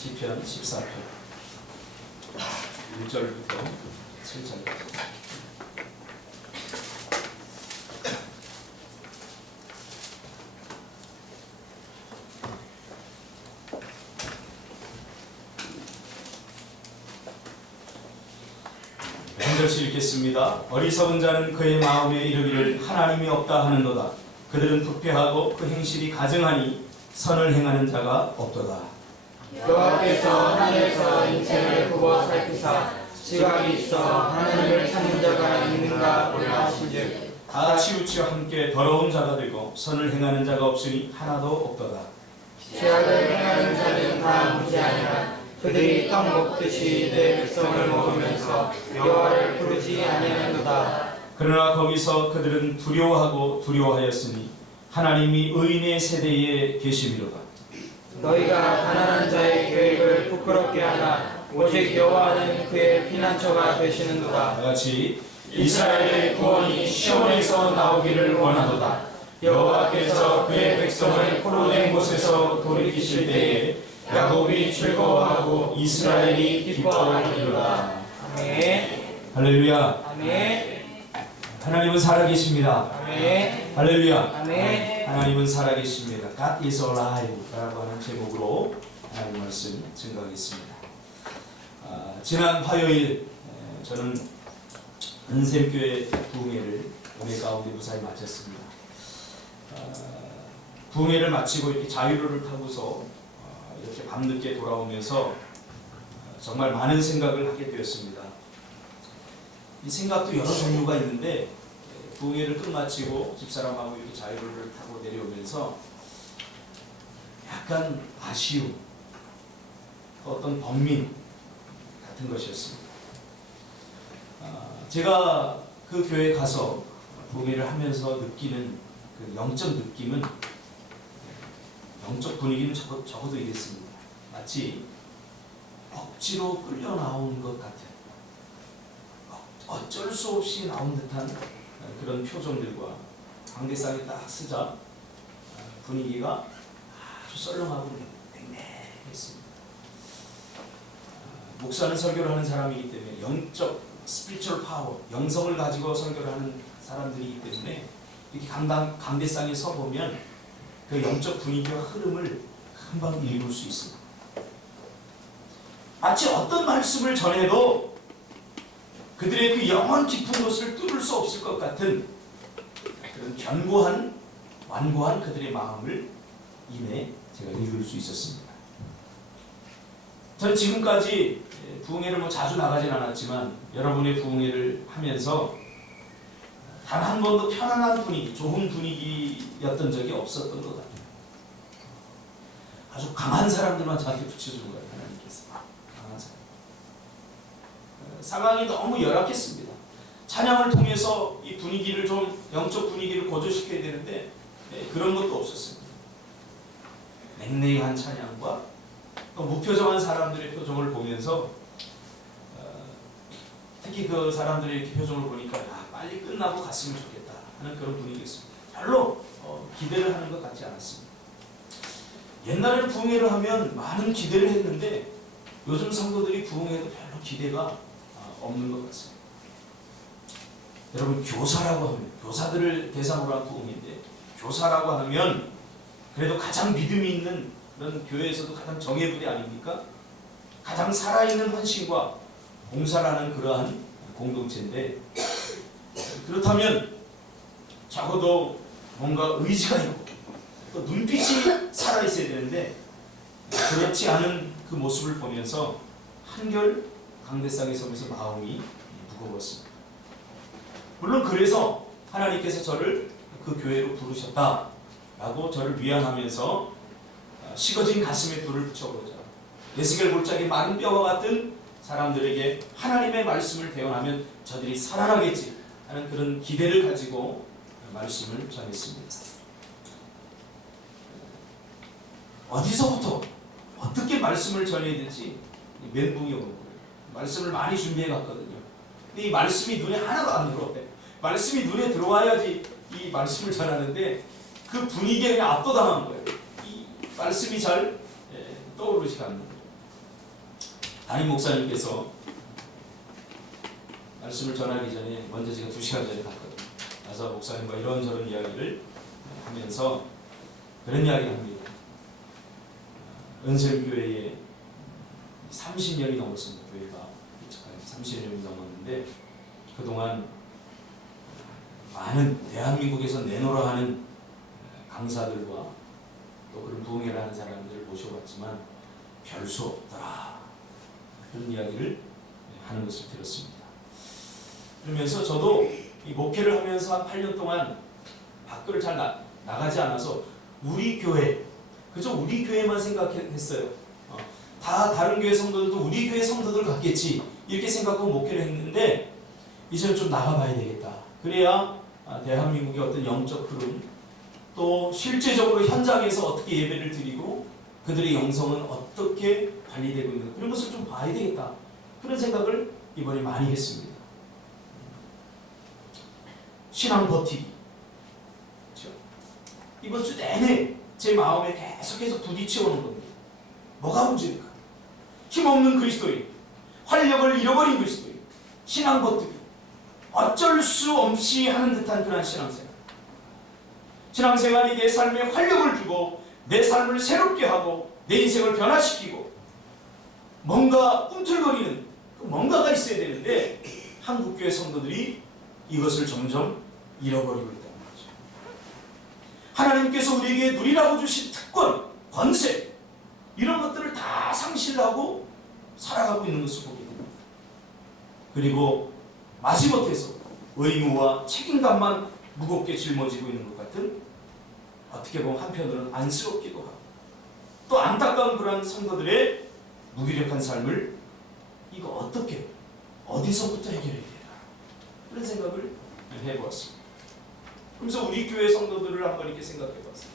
시편 14편 1절부터 7절까지. 한 절씩 읽겠습니다. 어리석은 자는 그의 마음에 이르기를 하나님이 없다 하는도다. 그들은 부패하고 그 행실이 가증하니 선을 행하는 자가 없도다. 여호와께서 하늘에서 인체를 보고 살피사 지각이 있어 하나님을 찾는 자가 있는가 보라 하신즉 다 치우치어 함께 더러운 자가 되고 선을 행하는 자가 없으니 하나도 없도다. 죄악을 행하는 자는 다 무지하니라. 그들이 떡 먹듯이 내 백성을 먹으면서 여호와를 부르지 아니하는도다. 그러나 거기서 그들은 두려워하고 두려워하였으니 하나님이 의인의 세대에 계심이로다. 너희가 가난한 자의 계획을 부끄럽게 하나 오직 여호와는 그의 피난처가 되시는도다. 다같이 이스라엘의 구원이 시온에서 나오기를 원하도다. 여호와께서 그의 백성을 포로된 곳에서 돌이키실 때에 야곱이 즐거워하고 이스라엘이 기뻐하리로다. 아멘. 할렐루야. 아멘. 하나님은 살아계십니다. 아멘. 할렐루야. 아멘. 하나님은 살아계십니다. God is alive 라고 하는 제목으로 하나님 말씀 증거하겠습니다. 지난 화요일 저는 은샘교회 부흥회를 은혜 가운데 무사히 마쳤습니다. 부흥회를 마치고 이렇게 자유로를 타고서 이렇게 밤늦게 돌아오면서 정말 많은 생각을 하게 되었습니다. 이 생각도 여러 종류가 있는데 부흥회를 끝마치고 집사람하고 이렇게 자유로를 타고 내려오면서 약간 아쉬움, 어떤 번민 같은 것이었습니다. 제가 그 교회에 가서 부흥회를 하면서 느끼는 그 영적 느낌은, 영적 분위기는 적어도 이랬습니다. 마치 억지로 끌려 나온 것 같은, 어쩔 수 없이 나온 듯한 그런 표정들과 광대상에 딱 쓰자 분위기가 아주 썰렁하고 냉랭했습니다. 목사는 설교를 하는 사람이기 때문에 영적 스피리추얼 파워, 영성을 가지고 설교를 하는 사람들이기 때문에 이렇게 강대상에 서보면 그 영적 분위기와 흐름을 금방 읽을 수 있습니다. 마치 어떤 말씀을 전해도 그들의 그 영혼 깊은 곳을 뚫을 수 없을 것 같은 그런 견고한, 완고한 그들의 마음을 이내 제가 읽을 수 있었습니다. 저는 지금까지 부흥회를 자주 나가진 않았지만 여러분의 부흥회를 하면서 단 한 번도 편안한 분위기, 좋은 분위기였던 적이 없었던 것 같아요. 아주 강한 사람들만 저한테 붙여주는 거예요. 하나님께서 강한 사람. 상황이 너무 열악했습니다. 찬양을 통해서 이 분위기를 좀, 영적 분위기를 고조시켜야 되는데 그런 것도 없었습니다. 냉랭한 찬양과 또 무표정한 사람들의 표정을 보면서 특히 그 사람들의 이렇게 표정을 보니까 빨리 끝나고 갔으면 좋겠다 하는 그런 분위기였습니다. 별로 기대를 하는 것 같지 않았습니다. 옛날에는 부흥회를 하면 많은 기대를 했는데 요즘 성도들이 부흥회도 별로 기대가 없는 것 같습니다. 여러분, 교사라고 하면, 교사들을 대상으로 한 부흥인데, 교사라고 하면 그래도 가장 믿음이 있는 그런 교회에서도 가장 정예부대 아닙니까? 가장 살아있는 헌신과 봉사라는 그러한 공동체인데, 그렇다면 적어도 뭔가 의지가 있고 또 눈빛이 살아있어야 되는데 그렇지 않은 그 모습을 보면서 한결 강대상에 서면서 마음이 무거웠습니다. 물론 그래서 하나님께서 저를 그 교회로 부르셨다라고 저를 위안하면서 식어진 가슴에 불을 붙여보자, 에스겔 골짜기 마른 뼈와 같은 사람들에게 하나님의 말씀을 대언하면 저들이 살아나겠지 하는 그런 기대를 가지고 말씀을 전했습니다. 어디서부터 어떻게 말씀을 전해야 될지 멘붕이 오는 거예요. 말씀을 많이 준비해 갔거든요. 근데 이 말씀이 눈에 하나도 안 들어와요. 말씀이 눈에 들어와야지 이 말씀을 전하는데 그 분위기에 그냥 압도당한 거예요. 이 말씀이 잘 떠오르지 않는 거예요. 담임 목사님께서 말씀을 전하기 전에 먼저 제가 2시간 전에 갔거든요. 가서 목사님과 이런저런 이야기를 하면서 그런 이야기를 합니다. 은설교회에 30년이 넘었습니다. 교회가 30년이 넘었는데 그동안 많은 대한민국에서 내노라 하는 강사들과 또 그런 부흥회를 하는 사람들을 모셔봤지만 별 수 없더라. 그런 이야기를 하는 것을 들었습니다. 그러면서 저도 이 목회를 하면서 한 8년 동안 밖을 잘 나가지 않아서 우리 교회, 그저 우리 교회만 생각했어요. 다 다른 교회 성도들도 우리 교회 성도들 같겠지 이렇게 생각하고 목회를 했는데 이제는 좀 나가봐야 되겠다. 그래야 대한민국의 어떤 영적 흐름 또 실제적으로 현장에서 어떻게 예배를 드리고 그들의 영성은 어떻게 관리되고 있는가 그런 것을 좀 봐야 되겠다. 그런 생각을 이번에 많이 했습니다. 신앙 버티기. 그렇죠? 이번 주 내내 제 마음에 계속해서 부딪혀오는 겁니다. 뭐가 문제일까? 힘없는 그리스도인, 활력을 잃어버린 그리스도인, 신앙 버티기. 어쩔 수 없이 하는 듯한 그런 신앙생활. 신앙생활이 내 삶에 활력을 주고 내 삶을 새롭게 하고 내 인생을 변화시키고 뭔가 꿈틀거리는 뭔가가 있어야 되는데 한국교회 성도들이 이것을 점점 잃어버리고 있다는 거죠. 하나님께서 우리에게 누리라고 주신 특권, 권세 이런 것들을 다 상실하고 살아가고 있는 것을 보게 됩니다. 그리고 마지못해서 의무와 책임감만 무겁게 짊어지고 있는 것 같은 어떻게 보면 한편으로는 안쓰럽기도 하고 또 안타까운 그런 성도들의 무기력한 삶을 이거 어떻게 어디서부터 해결해야 되나 그런 생각을 해보았습니다. 그러면서 우리 교회 성도들을 한번 이렇게 생각해봤어요.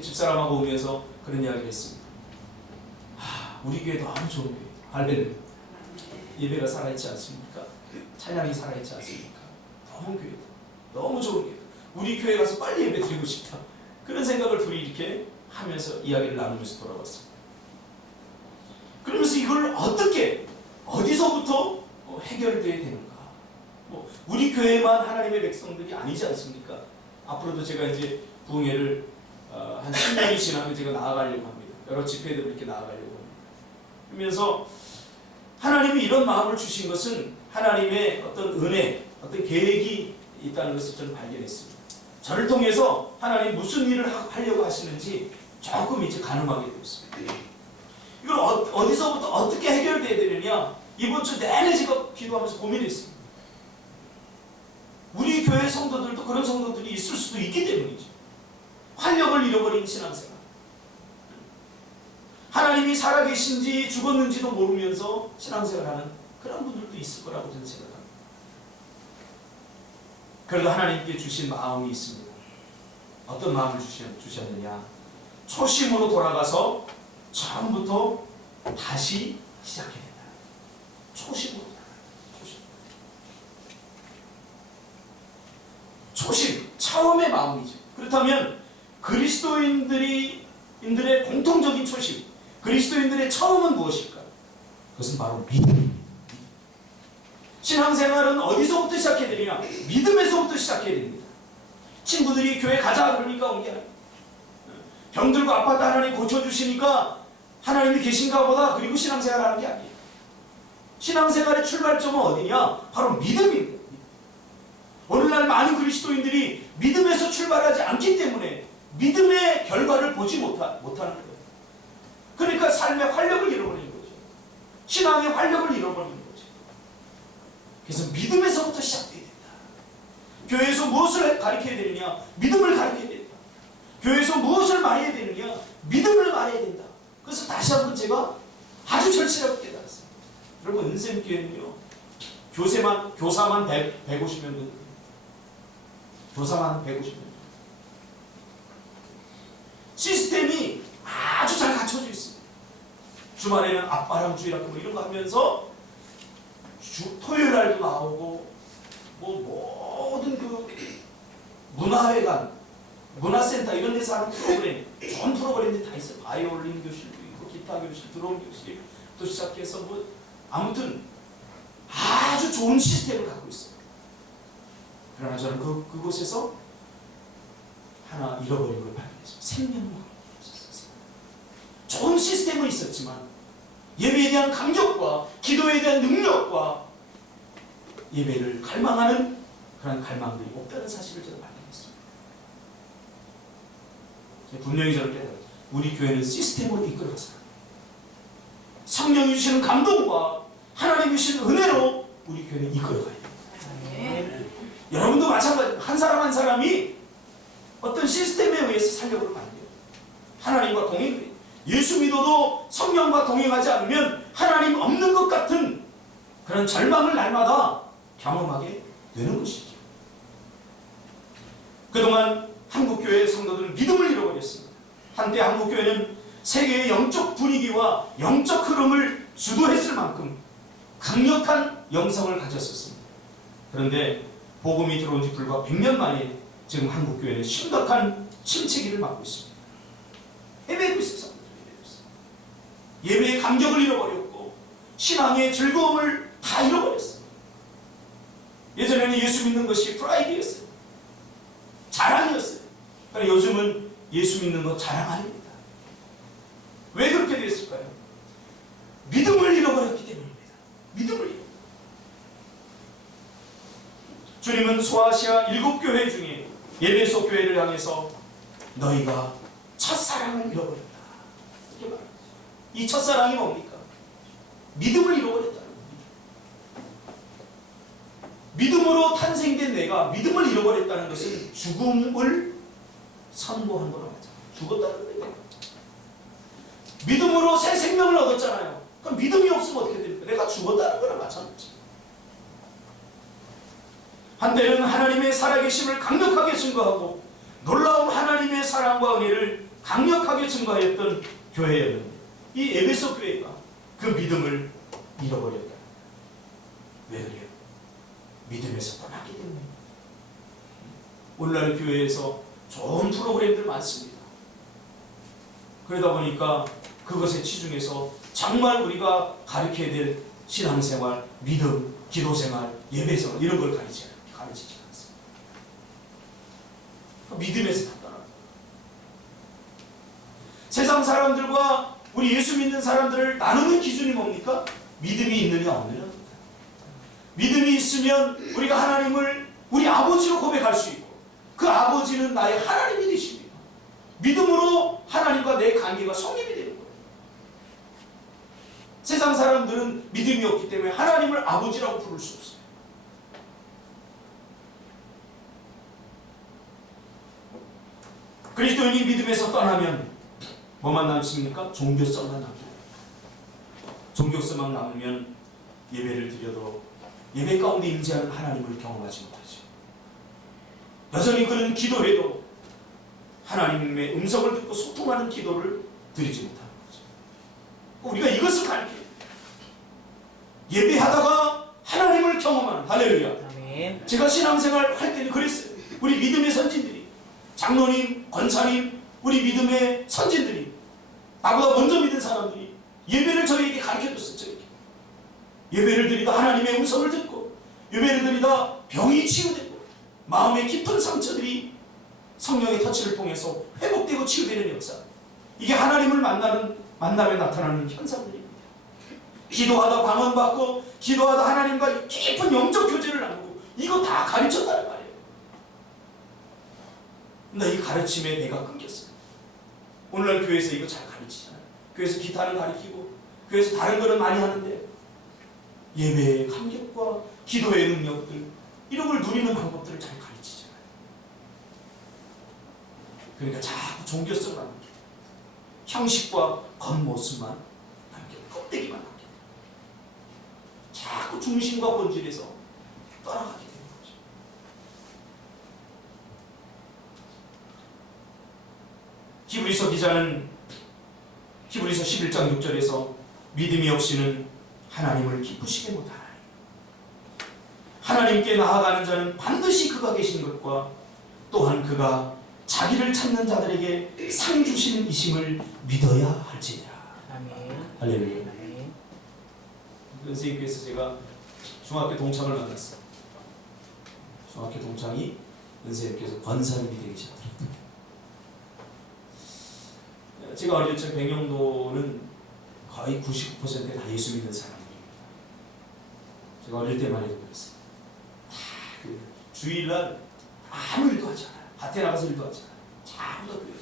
집사람하고 오면서 그런 이야기를 했습니다. 우리 교회 너무 좋은 교회 할렐루야. 예배가 살아있지 않습니까? 찬양이 살아있지 않습니까? 너무 교회다. 너무 좋은 교회다. 우리 교회 가서 빨리 예배 드리고 싶다. 그런 생각을 둘이 이렇게 하면서 이야기를 나누면서 돌아왔습니다. 그러면서 이걸 어떻게 어디서부터 해결돼야 되는가? 우리 교회만 하나님의 백성들이 아니지 않습니까? 앞으로도 제가 이제 부흥회를 한 10년이 지나면 제가 나아가려고 합니다. 여러 집회들을 이렇게 나아가려고 합니다. 그러면서 하나님이 이런 마음을 주신 것은 하나님의 어떤 은혜, 어떤 계획이 있다는 것을 저는 발견했습니다. 저를 통해서 하나님 무슨 일을 하려고 하시는지 조금 이제 가늠하게 되었습니다. 이걸 어디서부터 어떻게 해결돼야 되느냐 이번 주 내내 제가 기도하면서 고민했습니다. 우리 교회 성도들도 그런 성도들이 있을 수도 있기 때문이죠. 활력을 잃어버린 신앙생활. 하나님이 살아계신지 죽었는지도 모르면서 신앙생활하는 그런 분들도 있을 거라고 저는 생각합니다. 그래도 하나님께 주신 마음이 있습니다. 어떤 마음을 주셨느냐? 초심으로 돌아가서 처음부터 다시 시작해야 된다. 초심으로 돌아가요. 초심, 처음의 마음이죠. 그렇다면 그리스도인들의 공통적인 초심, 그리스도인들의 처음은 무엇일까요? 그것은 바로 믿음입니다. 신앙생활은 어디서부터 시작해야 되느냐? 믿음에서부터 시작해야 됩니다. 친구들이 교회 가자 그러니까 온 게 아니에요. 병들고 아파도 하나님 고쳐주시니까 하나님이 계신가 보다 그리고 신앙생활하는 게 아니에요. 신앙생활의 출발점은 어디냐? 바로 믿음입니다. 오늘날 많은 그리스도인들이 믿음에서 출발하지 않기 때문에 믿음의 결과를 보지 못하는 거예요. 그러니까 삶의 활력을 잃어버리는 거죠. 신앙의 활력을 잃어버리는 거죠. 그래서 믿음에서부터 시작돼야 된다. 교회에서 무엇을 가르쳐야 되느냐? 믿음을 가르쳐야 된다. 교회에서 무엇을 말해야 되느냐? 믿음을 말해야 된다. 그래서 다시 한번 제가 아주 절실하게 깨달았어요. 여러분 은샘교회는요 교사만 150명 됩니다. 교사만 150명. 시스템이 아주 잘 갖춰져 있습니다. 주말에는 앞바람주의라고 뭐 이런 거 하면서 토요일 날도 나오고 모든 그 문화회관, 문화센터 이런 데서 하는 프로그램, 좋은 프로그램들이 다 있어요. 바이올린 교실도 있고 기타 교실, 드럼 교실, 시작해서 뭐 아무튼 아주 좋은 시스템을 갖고 있어요. 그러나 저는 그곳에서 하나 잃어버린 걸 발견했어요. 생명을 없었어요. 좋은 시스템은 있었지만 예배에 대한 감격과 기도에 대한 능력과 예배를 갈망하는 그런 갈망들이 없다는 사실을 제가 발견했습니다. 분명히 저는 깨달았어요. 우리 교회는 시스템으로 이끌어가서 성령이 주시는 감동과 하나님이 주시는 은혜로 우리 교회는 이끌어가야 돼요. 여러분도 마찬가지로 한 사람 한 사람이 어떤 시스템에 의해서 살려고 그러면 안 돼요. 하나님과 동행해요. 예수 믿어도 성령과 동행하지 않으면 하나님 없는 것 같은 그런 절망을 날마다 경험하게 되는 것이죠. 그동안 한국교회의 성도들은 믿음을 잃어버렸습니다. 한때 한국교회는 세계의 영적 분위기와 영적 흐름을 주도했을 만큼 강력한 영성을 가졌었습니다. 그런데 복음이 들어온 지 불과 100년 만에 지금 한국교회는 심각한 침체기를 맞고 있습니다. 헤매고 있어요. 예배의 감격을 잃어버렸고 신앙의 즐거움을 다 잃어버렸어요. 예전에는 예수 믿는 것이 프라이드였어요. 자랑이었어요. 그러나 요즘은 예수 믿는 것 자랑 아닙니다. 왜 그렇게 됐을까요? 믿음을 잃어버렸기 때문입니다. 믿음을 잃어버렸어요. 주님은 소아시아 7교회 중에 에베소 교회를 향해서 너희가 첫사랑을 잃어버렸다. 이렇게 말합니다. 이 첫사랑이 뭡니까? 믿음을 잃어버렸다는 겁니다. 믿음으로 탄생된 내가 믿음을 잃어버렸다는 것은 죽음을 선고한 거나 마찬가지예요. 죽었다는 거예요. 믿음으로 새 생명을 얻었잖아요. 그럼 믿음이 없으면 어떻게 됩니까? 내가 죽었다는 거나 마찬가지예요. 한때는 하나님의 살아계심을 강력하게 증거하고 놀라운 하나님의 사랑과 은혜를 강력하게 증거하였던 교회였는데 이 에베소 교회가 그 믿음을 잃어버렸다. 왜 그래요? 믿음에서 떠났기 때문에. 오늘날 교회에서 좋은 프로그램들 많습니다. 그러다 보니까 그것에 치중해서 정말 우리가 가르쳐야 될 신앙생활, 믿음, 기도생활, 예배생활 이런 걸 가르치지 않습니다. 믿음에서 다 떠납니다. 세상 사람들과 우리 예수 믿는 사람들을 나누는 기준이 뭡니까? 믿음이 있느냐 없느냐. 믿음이 있으면 우리가 하나님을 우리 아버지로 고백할 수 있고 그 아버지는 나의 하나님이 되십니다. 믿음으로 하나님과 내 관계가 성립이 되는 거예요. 세상 사람들은 믿음이 없기 때문에 하나님을 아버지라고 부를 수 없어요. 그리스도인이 믿음에서 떠나면 뭐만 남습니까? 종교성만 남습니다. 종교성만 남으면 예배를 드려도 예배 가운데 임재하는 하나님을 경험하지 못하죠. 여전히 그는 기도해도 하나님의 음성을 듣고 소통하는 기도를 드리지 못하는 거죠. 우리가 이것을 가르쳐요. 예배하다가 하나님을 경험하는 할렐루야. 아멘. 제가 신앙생활 할 때는 그랬어요. 우리 믿음의 선진들이 장로님, 권사님, 우리 믿음의 선진들이 나보다 먼저 믿은 사람들이 예배를 저에게 가르쳐줬어요. 저에게. 예배를 드리다 하나님의 음성을 듣고 예배를 드리다 병이 치유되고 마음의 깊은 상처들이 성령의 터치를 통해서 회복되고 치유되는 역사. 이게 하나님을 만나는 만남에 나타나는 현상들입니다. 기도하다 방언받고 기도하다 하나님과 깊은 영적 교제를 나누고 이거 다 가르쳤다는 말이에요. 근데 이 가르침에 내가 끊겼어요. 오늘날 교회에서 이거 잘 가르치잖아요. 교회에서 기타는 가르치고 교회에서 다른 거는 많이 하는데 예배의 감격과 기도의 능력들 이런 걸 누리는 방법들을 잘 가르치잖아요. 그러니까 자꾸 종교성만 남겨 형식과 겉모습만 남겨 껍데기만 남겨 자꾸 중심과 본질에서 떠나가게 되는 거죠. 히브리서 기자는 히브리서 11장 6절에서 믿음이 없이는 하나님을 기쁘시게 못하나니 하나님께 나아가는 자는 반드시 그가 계신 것과 또한 그가 자기를 찾는 자들에게 상 주시는 이심을 믿어야 할지니라. 아멘. 할렐루야. 아멘. 선생님께서 제가 중학교 동창을 만났어요. 중학교 동창이 선생님께서 권사님이 되기 시작하더라고요. 제가 어릴 적 백령도는 거의 99%다 예수 믿는 사람들입니다. 제가 어릴 때만 해도 그랬어요. 그 주일날 아무 일도 하지 않아요. 밭에 나가서 일도 하지 않아요. 아무도 그래요.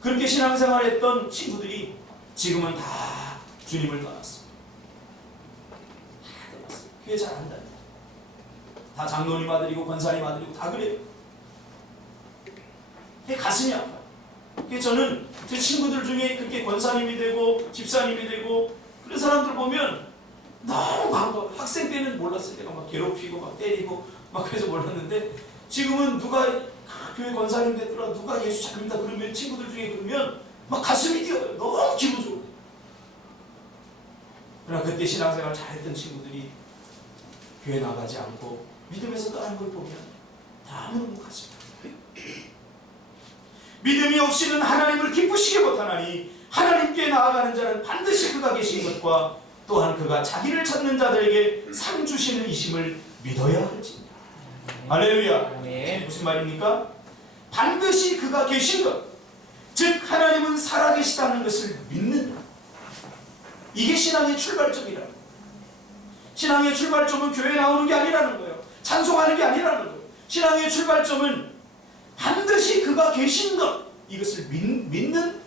그렇게 신앙생활했던 친구들이 지금은 다 주님을 떠났어요. 다 떠났어요. 교회 잘 안 다녀요. 다 장로님 아들이고 권사님 아들이고 다 그래요. 그게 가슴이 아파요. 그래서 저는 제 친구들 중에 그렇게 권사님이 되고 집사님이 되고 그런 사람들 보면 너무 반가워. 학생 때는 몰랐을 때가 막 괴롭히고 막 때리고 막 그래서 몰랐는데 지금은 누가 교회 권사님 됐더라, 누가 예수 잡힙니다 그러면 친구들 중에 그러면 막 가슴이 뛰어요. 너무 기분 좋아요. 그러나 그때 신앙생활 잘했던 친구들이 교회 나가지 않고 믿음에서 떠난 걸 보면 너무너무 가슴이 아파요. 믿음이 없이는 하나님을 기쁘시게 못하나니 하나님께 나아가는 자는 반드시 그가 계신 것과 또한 그가 자기를 찾는 자들에게 상 주시는 이심을 믿어야 할지니라. 할렐루야. 무슨 말입니까? 반드시 그가 계신 것, 즉 하나님은 살아계시다는 것을 믿는다. 이게 신앙의 출발점이라. 신앙의 출발점은 교회에 나오는 게 아니라는 거예요. 찬송하는 게 아니라는 거예요. 신앙의 출발점은 반드시 그가 계신 것, 이것을 믿는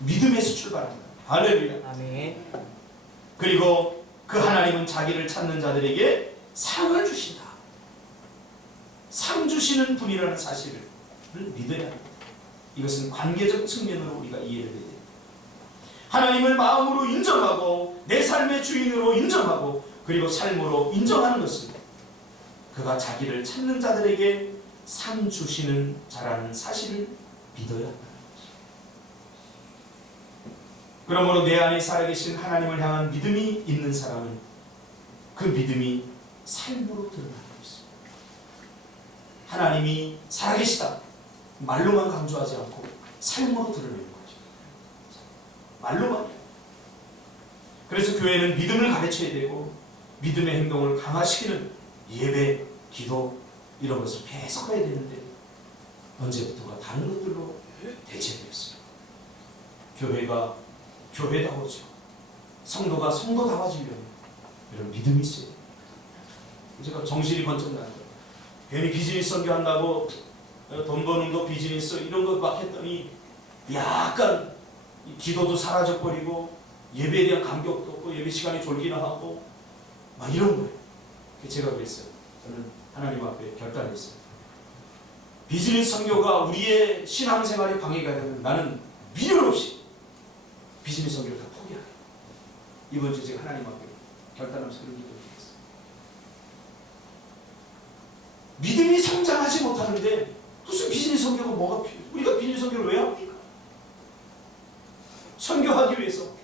믿음에서 출발합니다. 할렐루야. 아멘. 그리고 그 하나님은 자기를 찾는 자들에게 상을 주신다. 상 주시는 분이라는 사실을 믿어야 합니다. 이것은 관계적 측면으로 우리가 이해를 해야 됩니다. 하나님을 마음으로 인정하고 내 삶의 주인으로 인정하고 그리고 삶으로 인정하는 것은 그가 자기를 찾는 자들에게 상 주시는 자라는 사실을 믿어야 합니다. 그러므로 내 안에 살아계신 하나님을 향한 믿음이 있는 사람은 그 믿음이 삶으로 드러나는 것입니다. 하나님이 살아계시다. 말로만 강조하지 않고 삶으로 드러내는 거죠. 말로만요. 그래서 교회는 믿음을 가르쳐야 되고 믿음의 행동을 강화시키는 예배, 기도 이런 것을 계속 해야 되는데 언제부턴가 다른 것들로 대체되었어요. 교회가 교회다워지고 성도가 성도다워지려면 이런 믿음이 있어야 돼요. 제가 정신이 번쩍 나는 거예요. 괜히 비즈니스 선교한다고 돈 버는 거 비즈니스 이런 거 막 했더니 약간 기도도 사라져버리고 예배에 대한 감격도 없고 예배 시간이 졸기나 하고 막 이런 거예요. 제가 그랬어요. 저는 하나님 앞에 결단했어요. 비즈니스 선교가 우리의 신앙생활에 방해가 되면 나는 미련 없이 비즈니스 선교를 다 포기하게. 이번 주에 제가 하나님 앞에 결단하면서 그런 기도를 드렸어요. 믿음이 성장하지 못하는데 무슨 비즈니스 선교가 뭐가 필요해요? 우리가 비즈니스 선교를 왜 합니까? 선교하기 위해서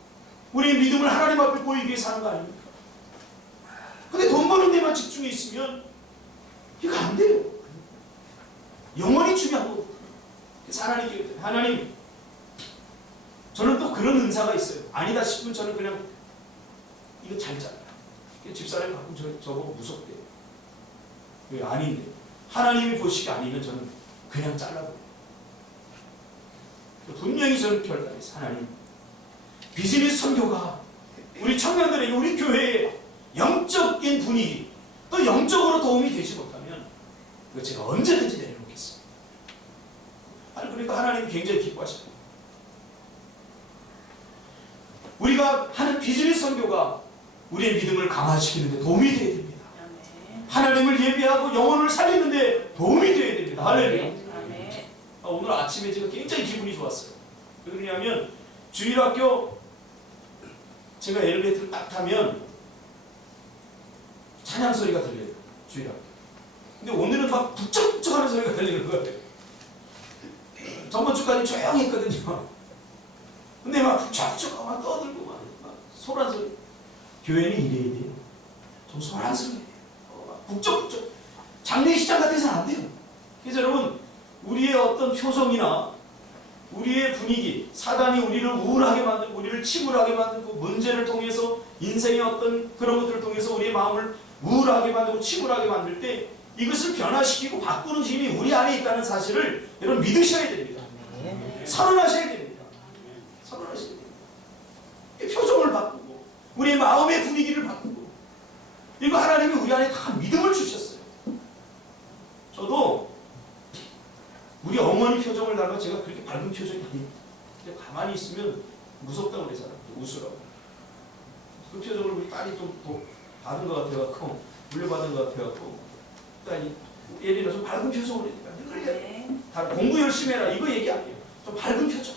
우리의 믿음을 하나님 앞에 보이기 위해서 하는 거 아닙니까? 근데 돈 버는 데만 집중해 있으면 이거 안 돼요. 영원히 중요한 거거든요. 그래서 하나님께 하나님 저는 또 그런 은사가 있어요. 아니다 싶으면 저는 그냥 이거 잘 잘라요. 집사람이 가끔 저보고 무섭대요. 왜 아닌데 하나님이 보시기 아니면 저는 그냥 잘라버려요. 분명히 저는 결단했어요. 하나님 비즈니스 선교가 우리 청년들에게 우리 교회에 영적인 분위기 또 영적으로 도움이 되지 못하면 이거 제가 언제든지 내려놓겠어요. 아니 그러니까 하나님이 굉장히 기뻐하시고 우리가 하는 비즈니스 선교가 우리의 믿음을 강화시키는 데 도움이 되어야 됩니다. 하나님을 예배하고 영혼을 살리는 데 도움이 되어야 됩니다. 할렐루야. 오늘 아침에 제가 굉장히 기분이 좋았어요. 왜 그러냐면 주일학교 제가 엘리베이터를 딱 타면 찬양 소리가 들려요. 주일학교. 근데 오늘은 막 북적북적 하는 소리가 들리는 거예요. 저번 주까지 조용히 했거든요. 근데 막 북적북적 막 떠들고 막 소란 소리. 교회는 이래야 돼요. 좀 소란스러워야 돼요. 막 북적북적. 장례식장 같아서는 안 돼요. 그래서 여러분 우리의 어떤 표정이나 우리의 분위기, 사단이 우리를 우울하게 만들고 우리를 침울하게 만들고 문제를 통해서 인생의 어떤 그런 것들을 통해서 우리의 마음을 우울하게 만들고 침울하게 만들 때 이것을 변화시키고 바꾸는 힘이 우리 안에 있다는 사실을 여러분 믿으셔야 됩니다. 선언하셔야 됩니다. 선언하셔야 됩니다. 표정을 바꾸고 우리의 마음의 분위기를 바꾸고 이거 하나님이 우리 안에 다 믿음을 주셨어요. 저도 우리 어머니 표정을 닮아 제가 그렇게 밝은 표정이 아닙니다. 그냥 가만히 있으면 무섭다고 그러잖아요. 웃으라고. 그 표정을 우리 딸이 좀 받은 것 같아갖고 물려받은 것 같아갖고 딸이 예를 들어서 밝은 표정을 해야 되니까 다 공부 열심히 해라 이거 얘기 아니에요. 좀 밝은 표정.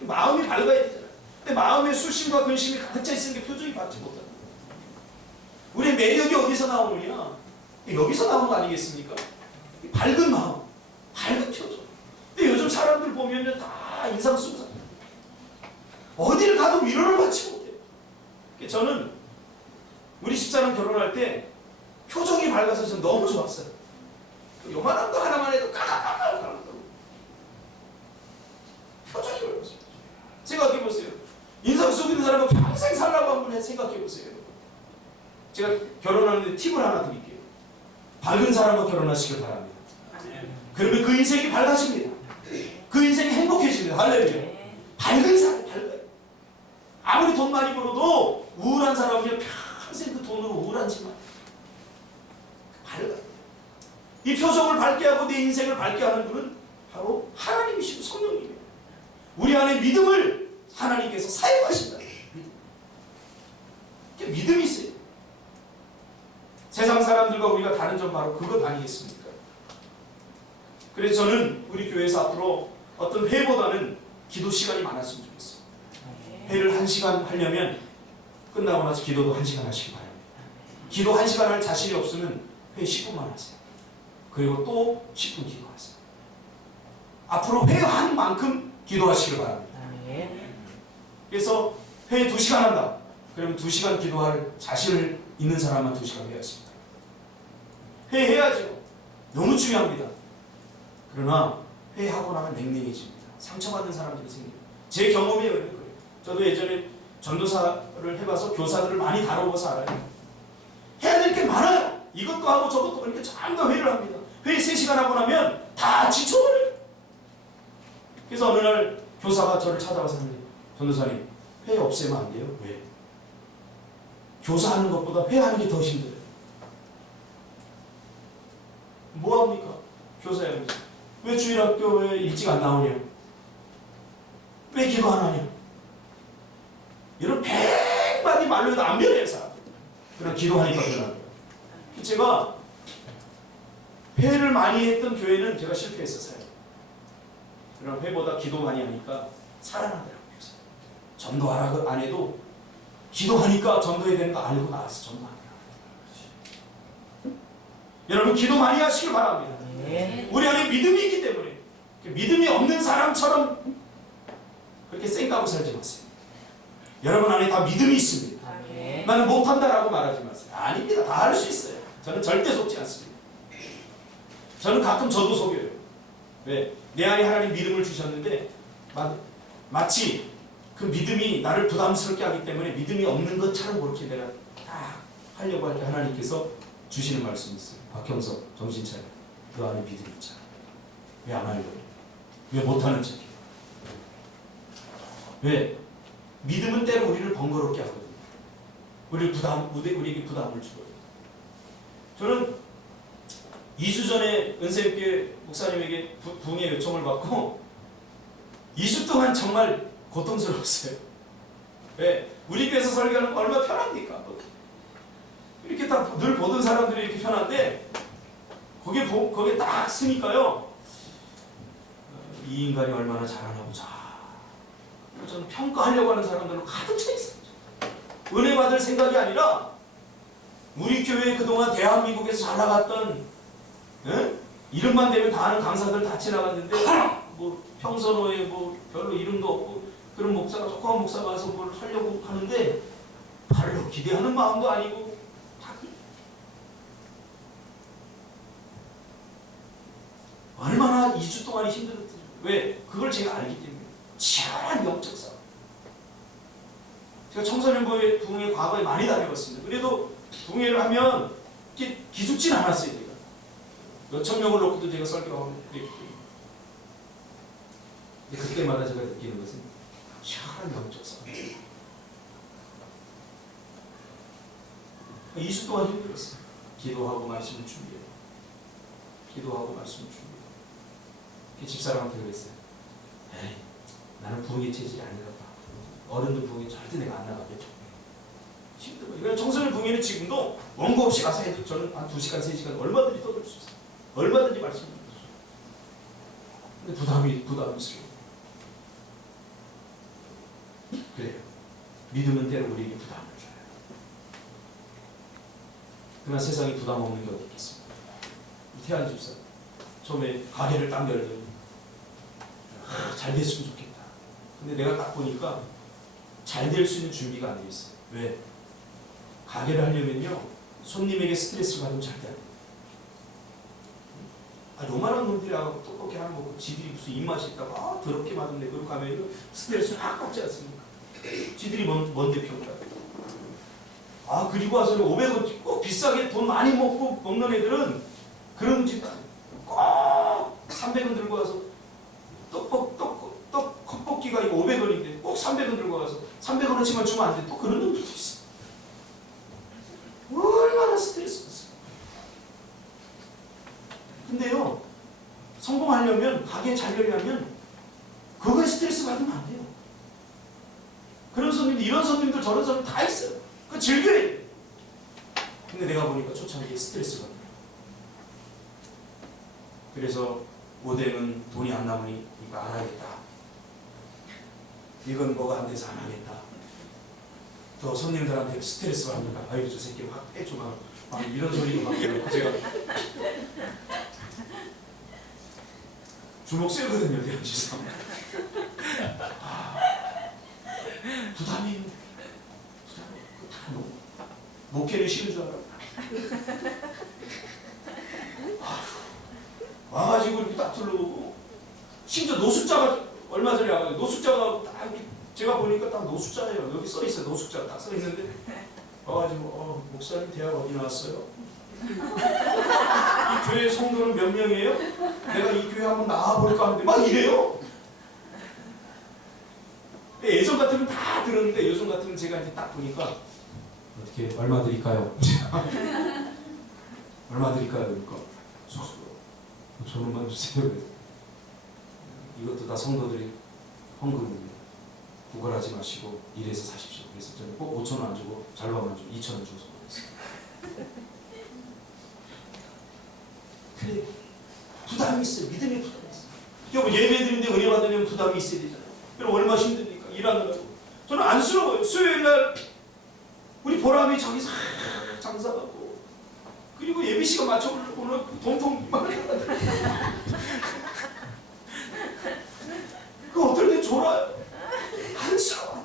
마음이 밝아야 되잖아요. 근데 마음에 수심과 근심이 가득 차 있으니까 표정이 밝지 못하는 거예요. 우리의 매력이 어디서 나오느냐? 여기서 나오는 거 아니겠습니까? 밝은 마음, 밝은 표정. 근데 요즘 사람들 보면 다 인상 쓰고 살아요. 어디를 가도 위로를 받지 못해요. 저는 우리 집사람 결혼할 때 표정이 밝아서 저는 너무 좋았어요. 요만한 거 하나만 해도 까까까까 하더라고요. 표정이 밝았어요. 생각해보세요. 인상 쓰고 있는 사람은 평생 살라고 한번 생각해보세요. 제가 결혼하는데 팁을 하나 드릴게요. 밝은 사람과 결혼하시길 바랍니다. 그러면 그 인생이 밝아집니다. 그 인생이 행복해집니다. 할렐루야. 밝은 사람, 밝아요. 아무리 돈 많이 벌어도 우울한 사람은 평생 그 돈으로 우울한지만 밝아요. 이 표정을 밝게 하고 내 인생을 밝게 하는 분은 바로 하나님이시고 성령님이에요. 우리 안에 믿음을 하나님께서 사용하신다. 믿음이 있어요. 세상 사람들과 우리가 다른 점 바로 그것 아니겠습니까? 그래서 저는 우리 교회에서 앞으로 어떤 회보다는 기도 시간이 많았으면 좋겠어요. 회를 1시간 하려면 끝나고 나서 기도도 1시간 하시기 바랍니다. 기도 1시간 할 자신이 없으면 회 10분만 하세요. 그리고 또 10분 기도하세요. 앞으로 회한 만큼 기도하시길 바랍니다. 그래서 회 2시간 한다. 그러면 2시간 기도할 자신을 있는 사람만 2시간 해야지. 회해야죠. 너무 중요합니다. 그러나 회하고 나면 냉랭해집니다. 상처받은 사람들이 생겨요. 제 경험이 그래요. 저도 예전에 전도사를 해봐서 교사들을 많이 다뤄봐서 알아요. 해야 될 게 많아요. 이것도 하고 저것도 그러니까 전부 다 회를 합니다. 회 3시간 하고 나면 다 지쳐버려요. 그래서 어느 날 교사가 저를 찾아와서 전도사님 회 없애면 안 돼요? 왜? 교사하는 것보다 회하는 게 더 힘들어요. 뭐합니까? 교사야. 왜 주일학교에 일찍 안 나오냐? 왜 기도 안 하냐? 이런 100마디 말로 해도 안 변해요, 사람. 그러나 기도하니까 변하는 거예요. 제가 회를 많이 했던 교회는 제가 실패했었어요. 그러나 회보다 기도 많이 하니까 살아나더라고요. 전도하라고 안 해도 기도하니까 전도해야 되는 거 알고 나왔어. 전도하니까. 여러분 기도 많이 하시길 바랍니다. 우리 안에 믿음이 있기 때문에 믿음이 없는 사람처럼 그렇게 쌩까고 살지 마세요. 여러분 안에 다 믿음이 있습니다. 나는 못한다라고 말하지 마세요. 아닙니다. 다 할 수 있어요. 저는 절대 속지 않습니다. 저는 가끔 저도 속여요. 왜? 내 안에 하나님 믿음을 주셨는데 마치 그 믿음이 나를 부담스럽게 하기 때문에 믿음이 없는 것처럼 그렇게 내가 딱 하려고 할 때 하나님께서 주시는 말씀이 있어요. 박형석 정신 차려. 그 안에 믿음이 있잖아. 왜 안 하려고? 왜 못하는 척해? 왜? 믿음은 때로 우리를 번거롭게 하거든요. 우리에게 부담을 주거든요. 저는 2주 전에 은혜교회 목사님에게 부흥의 요청을 받고 2주 동안 정말 고통스러웠어요. 왜? 우리 교회에서 설교하는 거 얼마나 편합니까? 이렇게 딱 늘 보던 사람들이 이렇게 편한데 거기에 딱 쓰니까요. 이 인간이 얼마나 잘하나 보자. 저는 평가하려고 하는 사람들은 가득 차 있어요. 은혜 받을 생각이 아니라 우리 교회 그동안 대한민국에서 잘 나갔던 이름만 대면 다 아는 강사들 다 지나갔는데 뭐 평선호에 뭐 별로 이름도 없고 그런 목사가 조그만 목사가 와서 뭘 하려고 하는데 별로 기대하는 마음도 아니고 다 얼마나 2주 동안이 힘들었어요. 왜? 그걸 제가 알기 때문에. 치열한 영적 싸움. 제가 청소년 부흥회 과거에 많이 다녀봤습니다. 그래도 부흥회를 하면 이렇게 기죽진 않았어요. 제가 몇천 명을 놓고도 제가 설교하고 그랬기 때문에. 근데 그때마다 제가 느끼는 것은 치열한 영적 싸움. 2주 동안 힘들었어요. 기도하고 말씀을 준비해요. 기도하고 말씀을 준비해요. 집사람한테 그랬어요. 에이, 나는 부흥회 체질이 아니라 봐. 어른들 부흥회 절대 내가 안 나가겠죠. 힘들어요. 그러니까 청소년 부흥회는 지금도 원고 없이 가서 해도 저는 한 2시간, 3시간 얼마든지 떠들 수 있어요. 얼마든지 말씀을 드릴 수 있어요. 근데 부담이 있어요. 그래요. 믿음은 때로 우리에게 부담을 줘요. 그러나 세상에 부담 없는 게 어디 있겠습니까? 태안 집사 처음에 가게를 딱 열더니 잘 됐으면 좋겠다. 근데 내가 딱 보니까 잘 될 수 있는 준비가 안 돼 있어요. 왜? 가게를 하려면요 손님에게 스트레스를 받으면 절대 안 돼요. 요만한 놈들이 와서 떡볶이 하나 먹고 지들이 무슨 입맛이 있다고 더럽게 맛없네. 그러고 가면 스트레스를 확 받지 않습니까? 지들이 뭔데 평가. 그리고 와서는 500원 꼭 비싸게 돈 많이 먹는 애들은 그런 집 꼭 300원 들고 와서 컵볶이가 이거 500원인데 꼭 300원 들고 와서 300원어치만 주면 안 돼. 또 그런 놈들도 있어. 얼마나 스트레스 받았어요. 근데요 성공하려면 가게 잘 열려면 그거에 스트레스 받으면 안 돼요. 그런 손님들 이런 손님들 저런 손님들 다 있어요. 그거 즐겨야 돼. 근데 내가 보니까 초창기에 스트레스가 받아요. 그래서 오뎅은 돈이 안 남으니 이거 안 하겠다. 이건 뭐가 안 돼서 안 하겠다. 또 손님들한테 스트레스 받으니까 아유 저 새끼 확 빼줘 막 이런 소리가 막 들고 제가 주먹 쐬거든요. 대한 지상. 부담이 다 목회는 쉬운 줄 알아. 와가지고 이렇게 딱 둘러보고 심지어 노숙자가 얼마 전에 와가지고 노숙자가 딱 이렇게 제가 보니까 딱 노숙자예요. 여기 써 있어요. 노숙자 딱 써 있는데 와가지고 목사님 대학 어디 나왔어요? 이 교회 성도는 몇 명이에요? 내가 이 교회 한번 나와볼까 하는데 막 이래요. 예전 같으면 다 들었는데 요즘 같으면 제가 이제 딱 보니까 어떻게 얼마 드릴까요? 얼마 드릴까요? 그러니까 5,000원만 주세요. 이것도 다 성도들이 헌금입니다. 구걸하지 마시고 일해서 사십시오. 그래서 저는 꼭 5,000원 안 주고 잘로만 주고 2,000원 주고 그랬어요. 그래 부담이 있어요. 믿음에 부담이 있어요. 여러분 예배 드리는데 은혜 받으려면 부담이 있어야 되잖아요. 여러분 얼마나 힘듭니까? 일하느라고. 저는 안쓰러워요. 수요일날 우리 보람이 저기서 장사하고 그리고 예배 시간 맞춰보려고 돈통 그 어떨 때 졸아요. 안쓰러워.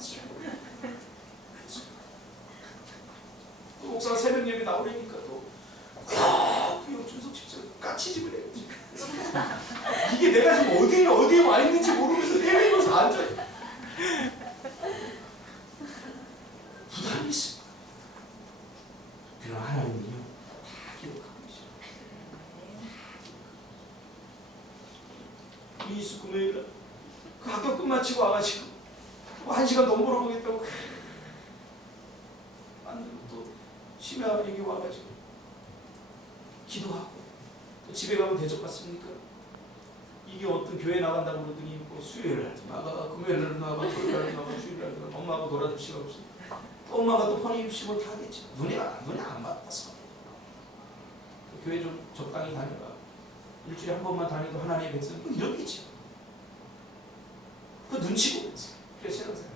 또 목사가 새벽 예배 나오려니까 또 준석 집사 까치집을 해야지. 이게 내가 지금 어디에 와 있는지 모르면서 내리면서 앉아요. 부담이 있어요. 그러나 하나님은요 다 기록하고 계시죠. 이수 금요일날 그 학교 끝마치고 와가지고 뭐 1시간 돈 벌어보겠다고 만들고 또 심야 여기 와가지고 기도하고 또 집에 가면 대접받습니까? 이게 어떤 교회 나간다고 그러더니 뭐 수요일날 나가 금요일날 나가 토요일날 나가 주일날 나가 엄마하고 놀아줄 시간 없으니까 또 엄마가 또 혼인 입시 못 하겠지. 눈에 안 맞았어. 교회 좀 적당히 다녀라. 일주일에 한 번만 다녀도 하나님의 백성 뭐 이러겠지. 그 눈치 보면서 그래서 신앙생활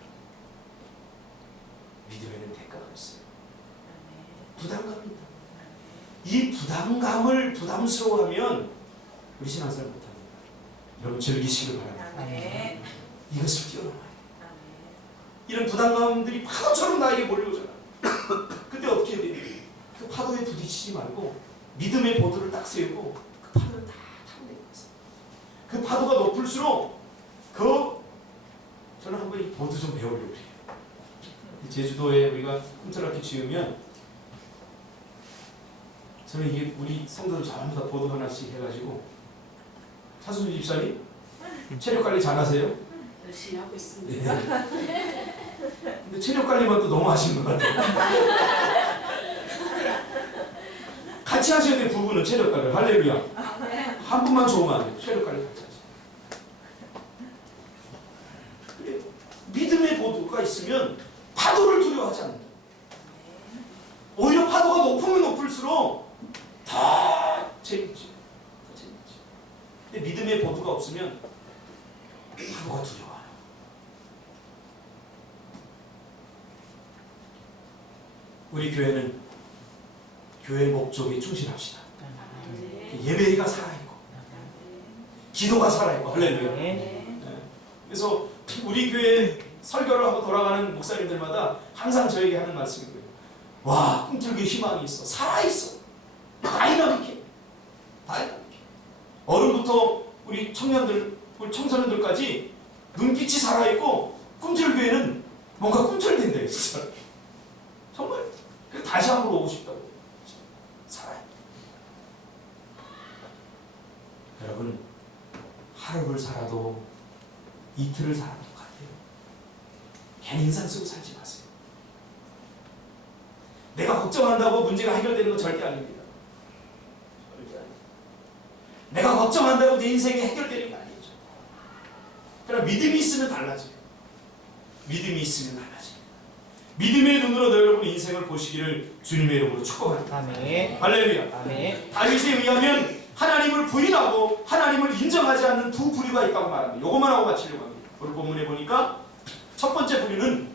믿음에는 대가가 있어요. 부담감입니다. 이 부담감을 부담스러워하면 우리 신앙생활 못합니다. 여러분 즐기시길 바랍니다. 이것을 뛰어넘어요. 이런 부담감들이 파도처럼 나에게 몰려오잖아. 그때 어떻게 해야 돼? 그 파도에 부딪히지 말고 믿음의 보도를 딱 세우고 그 파도를 다 타면 되는 거예요. 그 파도가 높을수록 저는 한번 이 보드 좀 배우려고 해요. 제주도에 우리가 꿈틀하게 지으면 저는 이게 우리 성도들 전부 다 보드 하나씩 해가지고 차순주 집사님 체력 관리 잘하세요? 열심히 하고 있습니다. 네. 근데 체력 관리만 또 너무 하시는 것 같아요. 같이 하셔야 돼요. 부부는 체력 관리. 할렐루야. 한 분만 좋으면 안 돼요. 체력 관리 같이 하세요. 그래, 믿음의 보도가 있으면 파도를 두려워하지 않는다. 오히려 파도가 높으면 높을수록 더 재밌지. 더 재밌지. 근데 믿음의 보도가 없으면 파도가 두려워요. 우리 교회는 교회의 목적에 충실합시다. 예배가 살아있고 기도가 살아있고 할렐루야. 네. 그래서 우리 교회 설교를 하고 돌아가는 목사님들마다 항상 저에게 하는 말씀이 거예요. 와, 꿈틀기 희망이 있어. 살아있어. 다이나믹해. 다이나믹해. 어른부터 우리 청년들, 우리 청소년들까지 눈빛이 살아있고 꿈틀교회는 뭔가 꿈틀댄대요. 진짜. 정말. 그래서 다시 한번 오고 싶다고. 살아요. 여러분, 하루를 살아도 이틀을 살아도 똑같아요. 괜히 인상 쓰고 살지 마세요. 내가 걱정한다고 문제가 해결되는 건 절대 아닙니다. 절대 아닙니다. 내가 걱정한다고 내 인생이 해결되는 게 아니죠. 그러나 믿음이 있으면 달라져요. 믿음이 있으면 달라져요. 믿음의 눈으로 여러분 인생을 보시기를 주님의 이름으로 축복합니다. 아멘. 할렐루야. 아멘. 다윗에 의하면 하나님을 부인하고 하나님을 인정하지 않는 두 부류가 있다고 말합니다. 이것만 하고 마치려고 합니다. 오늘 본문에 보니까 첫 번째 부류는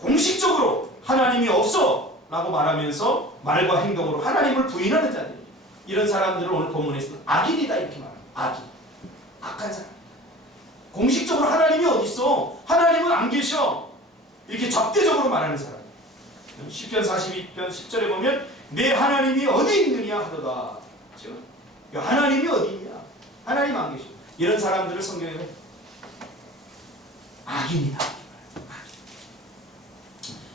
공식적으로 하나님이 없어 라고 말하면서 말과 행동으로 하나님을 부인하는 자들. 이런 사람들을 오늘 본문에서는 악인이다 이렇게 말합니다. 악인. 악한 사람. 공식적으로 하나님이 어디 있어? 하나님은 안 계셔. 이렇게 적대적으로 말하는 사람. 시편 42편 10절에 보면 내 하나님이 어디 있느냐 하도다. 그렇죠? 하나님이 어디 있냐? 하나님 안 계셔. 이런 사람들을 성경에는 악인이다.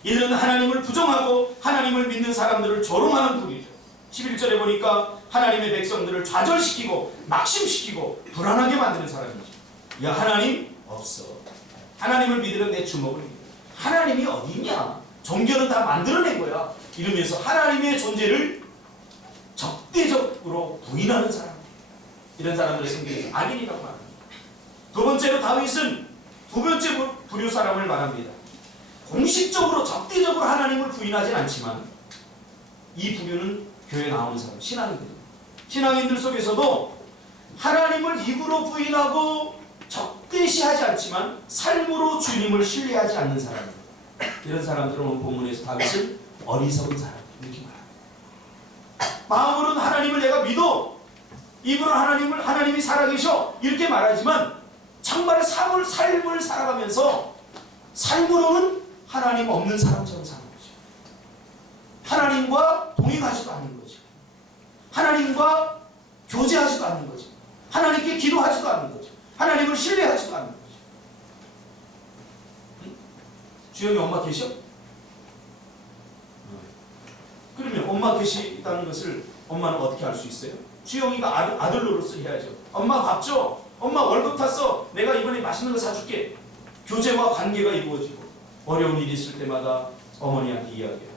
이들은 하나님을 부정하고 하나님을 믿는 사람들을 조롱하는 분이죠. 11절에 보니까 하나님의 백성들을 좌절시키고 낙심시키고 불안하게 만드는 사람이죠. 야, 하나님 없어. 하나님을 믿으면 내 주먹을 믿어. 하나님이 어디 있냐? 종교는 다 만들어낸 거야. 이러면서 하나님의 존재를 적대적으로 부인하는 사람. 이런 사람들을 성경에서 악인이라고 말합니다. 두 번째로 다윗은 두 번째 부류 사람을 말합니다. 공식적으로 적대적으로 하나님을 부인하진 않지만 이 부류는 교회에 나오는 사람, 신앙인들입니다. 신앙인들 속에서도 하나님을 입으로 부인하고 적대시하지 않지만 삶으로 주님을 신뢰하지 않는 사람입니다. 이런 사람들은 오늘 본문에서 다윗은 어리석은 사람 이렇게 말합니다. 마음으로는 하나님을 내가 믿어, 입으로 하나님이 살아계셔 이렇게 말하지만 정말 삶을 살아가면서 삶으로는 하나님 없는 사람처럼 사는 거죠. 하나님과 동행하지도 않는 거죠. 하나님과 교제하지도 않는 거죠. 하나님께 기도하지도 않는 거죠. 하나님을 신뢰하지도 않는 거죠. 주영이 엄마 계셔? 그러면 엄마 계시다는 것을 엄마는 어떻게 알 수 있어요? 주영이가 아들 노릇을 해야죠. 엄마 밥 줘. 엄마 월급 탔어. 내가 이번에 맛있는 거 사줄게. 교제와 관계가 이루어지고 어려운 일이 있을 때마다 어머니한테 이야기해요.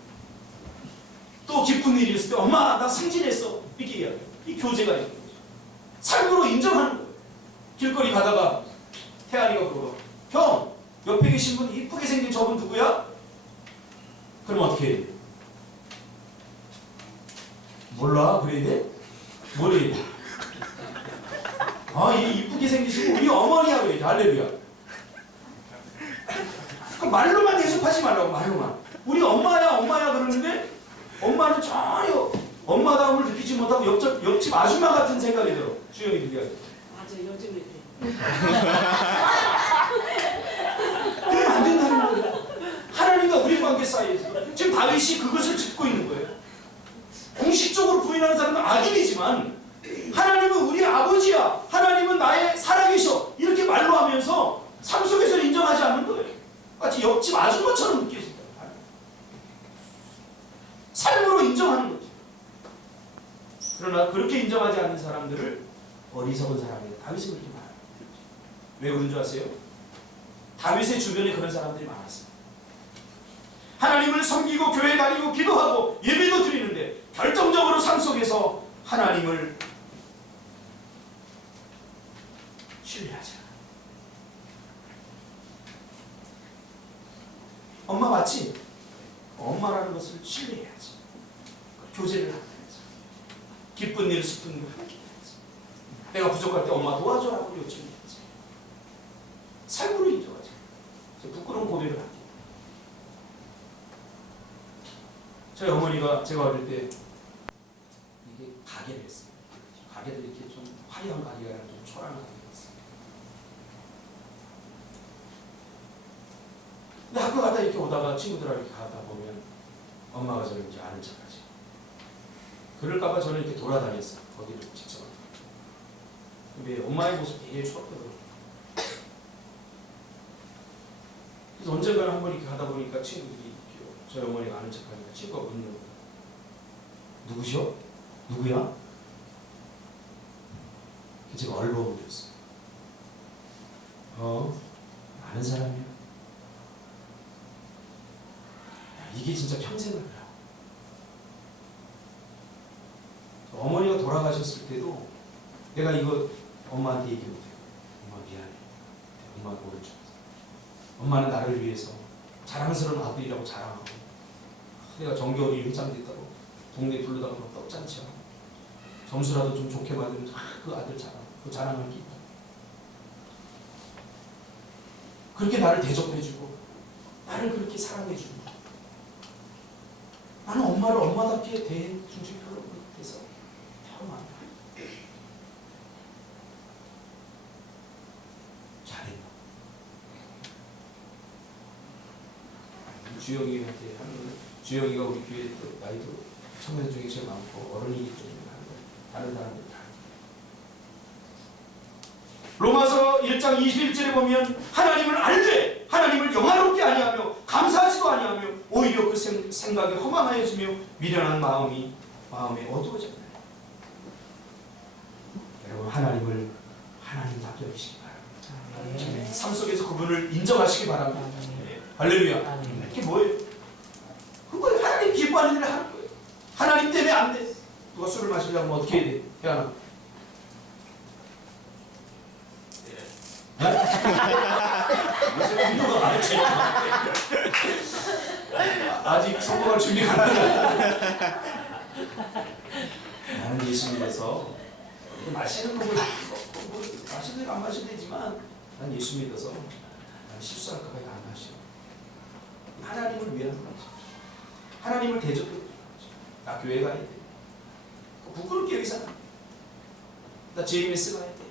또 기쁜 일이 있을 때 엄마 나 승진했어. 이렇게 이야기해요. 이 교제가 있는 거죠. 삶으로 인정하는 거예요. 길거리 가다가 태아리가 물어봐. 형 옆에 계신 분 이쁘게 생긴 저분 누구야? 그럼 어떻게 해야 돼? 몰라? 그래야 돼? 뭘 해야 돼? 아, 이 이쁘게 생기신 우리 어머니야 그래. 할렐루야. 그 말로만 대접하지 말라고. 말로만. 우리 엄마야 그러는데 엄마는 전혀 엄마다움을 느끼지 못하고 옆집 아줌마 같은 생각이 들어. 주영이 얘기하죠. 맞아, 요즘에 그러면 안 된다는 거예요. 하나님과 우리 관계 사이에서 지금 다윗이 그것을 짚고 있는 거예요. 공식적으로 부인하는 사람은 악인이지만 하나님은 우리 아버지야. 하나님은 나의 살아계셔. 이렇게 말로 하면서 마치 옆집 아줌마처럼 느껴진다. 삶으로 인정하는 거죠. 그러나 그렇게 인정하지 않는 사람들을 어리석은 사람이다. 다윗이 그렇게 말합니다. 왜 그런 줄 아세요? 다윗의 주변에 그런 사람들이 많았어요. 하나님을 섬기고 교회 다니고 기도하고 예배도 드리는데 결정적으로 삶 속에서 하나님을 신뢰하지 않아. 엄마 맞지? 엄마라는 것을 신뢰해야지. 교제를 하야지. 기쁜 일, 슬픈 일 함께 해야지. 내가 부족할 때 엄마 도와줘라고 요청해야지. 삶으로 인정하지. 부끄러운 고백을 할게요. 저희 어머니가 제가 어릴 때 이게 가게를 했어요. 가게도 이렇게 좀 화려한 가게가 아니라 좀 초라한 가게가 있어요. 근데 학교 가다 이렇게 오다가 친구들하고 이렇게 가다 보면 엄마가 저를 이제 아는 척하지. 그럴까봐 저는 이렇게 돌아다녔어요. 거기를 직접. 근데 엄마의 모습이 되게 추웠거든요. 그래서 언젠가는 한 번 이렇게 가다 보니까 친구들이 저희 어머니가 아는 척하니까 친구가 묻는 거예요. 누구셔? 누구야? 제가 얼버무렸어요. 아는 사람이야. 이게 진짜 평생을 가요. 어머니가 돌아가셨을 때도 내가 이거 엄마한테 얘기 못해요. 엄마 미안해. 엄마가 모른 줄 알았어. 엄마는 나를 위해서 자랑스러운 아들이라고 자랑하고 내가 정겨울이 회장 됐다고 동네 불러다가 막 떡잔치하고 점수라도 좀 좋게 받으면 그 아들 자랑, 그 자랑할 게 있다. 그렇게 나를 대접해주고 나를 그렇게 사랑해주고 나는 엄마를 엄마답게 대해준 적이 별로 없어서 참 많아. 잘했나? 주영이한테 하는 주영이가 우리 교회 나이도 청년 중에 제일 많고 어른이기 때문에 하는 거예요. 다른 사람들 다. 로마서 1장 21절에 보면 하나님을 알되 하나님을 영화롭게 아니하며 감사하지도 아니하며 오히려 그 생각이 허망하여지며 미련한 마음에 어두워졌나요? 여러분 하나님을 하나님답게 여기시기 바랍니다. 삶 속에서 그분을 인정하시기 바랍니다. 할렐루야. 이게 뭐예요? 그거 하나님 기뻐하는 일을 하는 거예요. 하나님 때문에 안 돼. 누가 술을 마시려면 어떻게 해야 돼? 태어나. 요새 운동가 가르쳐요. 아직 성공할 준비가 안 돼. 나는 예수 믿어서 마시는 거 마시는 안 마셔도 되지만 난 예수 믿어서 난 실수할까 봐 안 마셔. 하나님을 위한 거지. 하나님을 대접해 주는 거지. 나 교회 가야 돼. 부끄럽게 여기 살아. 나 JMS 가야 돼.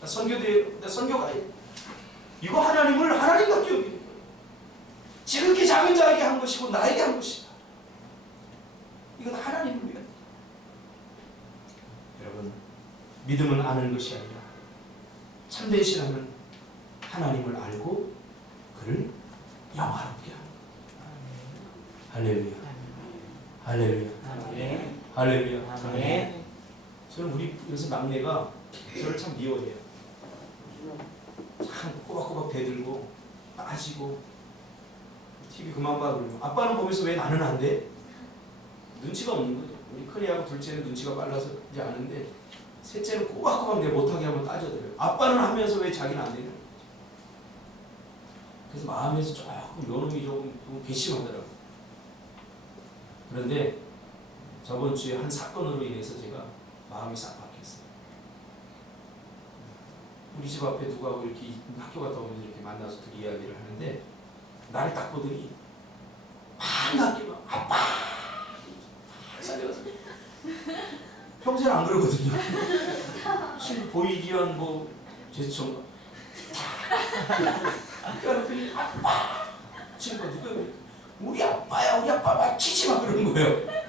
나 선교 가야 돼. 이거 하나님을 하나님답게 여기는 거예요. 지극히 작은 자에게 한 것이고 나에게 한 것이다. 이건 하나님을 위한 거예요. 여러분 믿음은 아는 것이 아니라 참된 신앙은 하나님을 알고 그를 영화롭게 하는 거예요. 할렐루야. 할렐루야. 할렐루야. 아멘. 저는 우리 요새 막내가 저를 참 미워해요. 참 꼬박꼬박 대들고 따지고 TV 그만 봐 그러면 아빠는 보면서 왜 나는 안 돼? 눈치가 없는 거죠. 우리 큰애하고 둘째는 눈치가 빨라서 이제 아는데 셋째는 꼬박꼬박 내 못하게 하면 따져들어요. 아빠는 하면서 왜 자기는 안 되는 거죠. 그래서 마음에서 조금 요놈이 조금 괘씸하더라고요. 그런데 저번 주에 한 사건으로 인해서 제가 마음이 싹 바뀌었어요. 우리 집 앞에 누가 이렇게 학교 갔다 오면서 이렇게 만나서 둘이 이야기를 하는데 나를 딱 보더니 반갑게 막 아빠 살려서 평소에는 안 그러거든요. 실 보이기 위한 뭐 제스처인가 그러니까 아빠 친구가 누가 그래 우리 아빠야 우리 아빠 막 치지 마 그러는 거예요.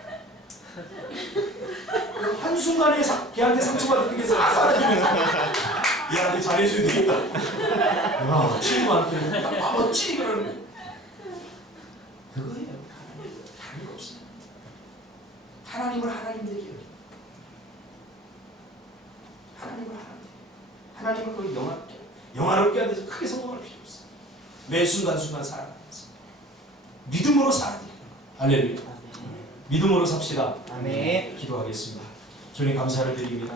한순간에 걔한테 상처받은 게 싹 사라지면서 얘한테 잘해줘야 되겠다. 야, 친구한테 아버지 그러는 거. 그거예요. 다른 거 없어요. 하나님을 하나님들에게 여기고, 하나님을 하나님을 그 영화롭게 하기 위해서 크게 성공할 필요 없어요. 매 순간순간 살아가면서 믿음으로 살아야 돼요. 할렐루야. 믿음으로 삽시다. 아멘. 기도하겠습니다. 주님 감사를 드립니다.